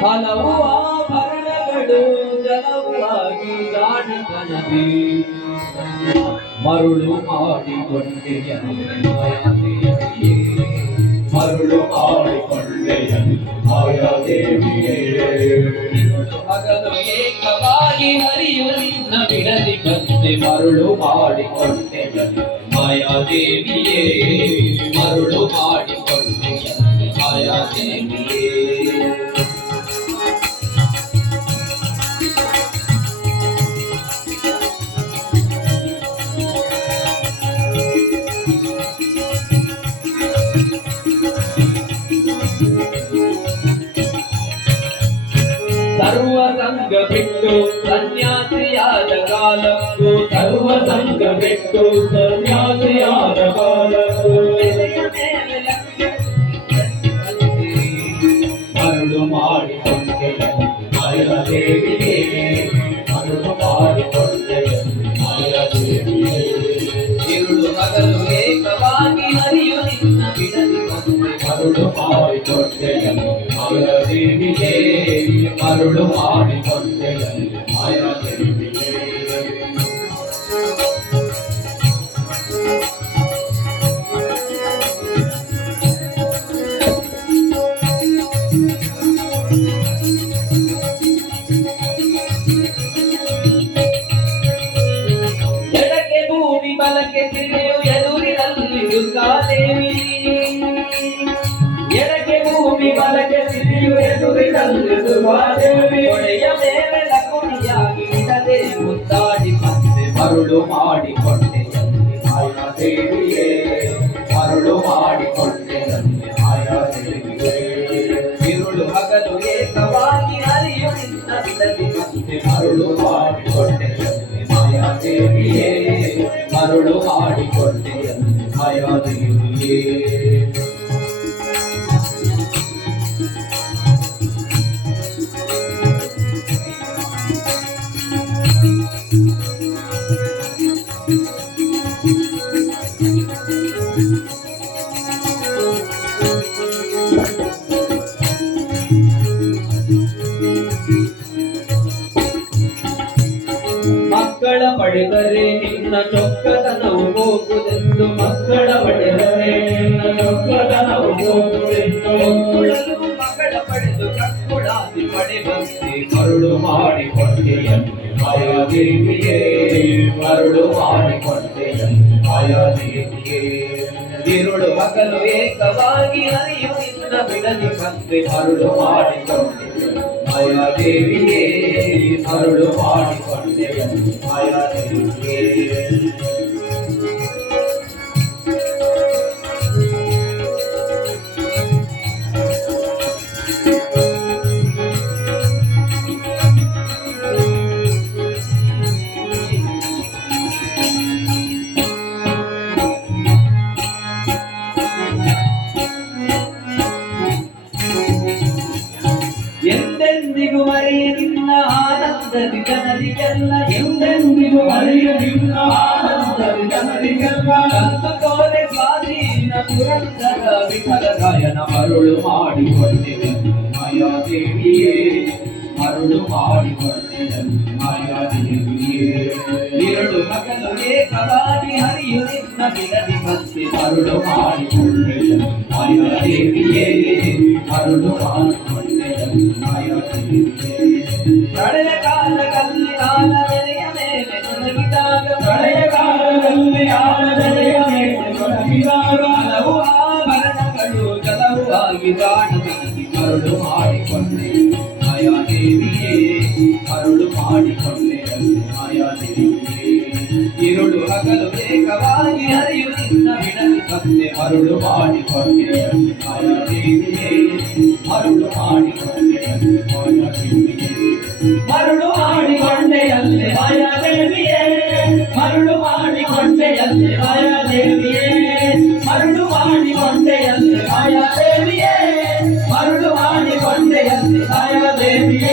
ಹಲವು ಆಭರಣಗಳು ಜಲವಾಗಿ ಗಾಢತನದಿ ಮರುಳು ಮಾಡಿಕೊಂಡೆಯ ಮರುಳು ಮಾಡಿಕೊಂಡೆಯ ಮಾಯಾದೇವಿಯೇ ದೇವಿಯೇ ಹಗಲು ಏಕವಾಗಿ ಹರಿಯು ನಿನ್ನ ಬಿಡದಿ ಬಂದೆ ಮರುಳು ಮಾಡಿಕೊಂಡೆಯ ಮಾಯಾದೇವಿಯೇ, ಮರುಳು ಮಾಡಿಕೊಂಡೆಯ ಮಾಯಾದೇವಿಯೇ సర్వసంగ పెట్టు సన్యాసియాద కాలకు సర్వసంగ పెట్టు సన్యాసియాద కాలకు ಮರುಳು ಮಾಡಿಕೊಂಡೆಯ ಮಾಯಾದೇವಿಯೇ ಎದುರಿನಲ್ಲಿ ದುರ್ಗಾದೇವಿ ಒಡೆಯ ಮೇಲೆ ಬಂದೆ ಮರುಳು ಮಾಡಿಕೊಂಡೆಯಲ್ಲಿ ಮಾಯಾದೇವಿಯೇ ಮರುಳು ಮಾಡಿಕೊಂಡೆಯಲ್ಲಿ ಮಾಯಾದೇವಿಯೇ ഇരുಳು ಹಗಲು ಏಕವಾಗಿ ಹರಿಯು ಮರುಳು ಮಾಡಿಕೊಂಡೆಯಲ್ಲಿ ಮಾಯಾದೇವಿಯೇ ಮರುಳು ಮಾಡಿಕೊಂಡೆ ಮಾಯಾದೇವಿಯೇ ಮಕ್ಕಳ ಪಡೆದರೆ ನಿನ್ನ ಚೊಕ್ಕತನವು ಹೋಗುದೆಂದು ಮಕ್ಕಳ ಪಡೆದರೆ ನಿನ್ನ ಚೊಕ್ಕತನವು ಹೋಗುವುದೆಂದು ಮಕ್ಕಳ ಪಡೆದು ಕಕ್ಕುಳಾದಿ ಪಡೆ ಬಂದಿ. ಮರುಳು ಮಾಡಿಕೊಂಡೆಯಲ್ಲಿ ಮಾಯಾದೇವಿಯೇ ಮರುಳು ಮಾಡಿಕೊಂಡೆಯಲ್ಲಿ ಮಾಯಾದೇವಿಯೇ ಇರುಳು ಹಗಲು ಏಕವಾಗಿ ಅರಿಯು ನಿನ್ನ ಬಿಡದಿ ಬಂದೆ ಮರುಳು ಮಾಡಿಕೊಂಡೆಯಲ್ಲಿ ಮಾಯಾದೇವಿಯೇ ಮರುಳು ಮಾಡಿಕೊಂಡೆಯಲ್ಲಿ I am the king. ತರಿಗಲ್ಲ ಎಂದೆಂದಿಗೂ ಅರಿಯಲಿಲ್ಲ ತರಿಗಲ್ಲ ಕೋರೆ ಸ್ವಾಧೀನ ಪುರಂದರ ವಿಫಲ ಗಾಯನ ಮರುಳು ಮಾಡಿಕೊಟ್ಟಿದೆ ಮಾಯಾದೇವಿಯೇ ಮರುಳು ಮಾಡಿಕೊಟ್ಟಿದೆ ಮಾಯಾದೇವಿಯೇ ಎರಡು ಮಗಲು ಏಕವಾಗಿ ಹರಿಯುತ್ತಿದ್ದ ಬಿಡದಿ ಭಕ್ತಿ ಮರುಳು ಮಾಡಿಕೊಂಡಿದೆ ಮಾಯಾದೇವಿಯೇ ಮರುಳು ಮಾಡಿಕೊಂಡಿದೆ ಮಾಯಾದೇವಿಯೇ ഇരുളു അകലു വേഗമായി അറിയുന്ന വിടൽ തന്നെ അരുളുപാടി കൊണ്ടേ கொண்டையல்லு ஆயா தேவியே மருடு வாணி கொண்டையல்லு ஆயா தேவியே மருடு வாணி ஆயா தேவியே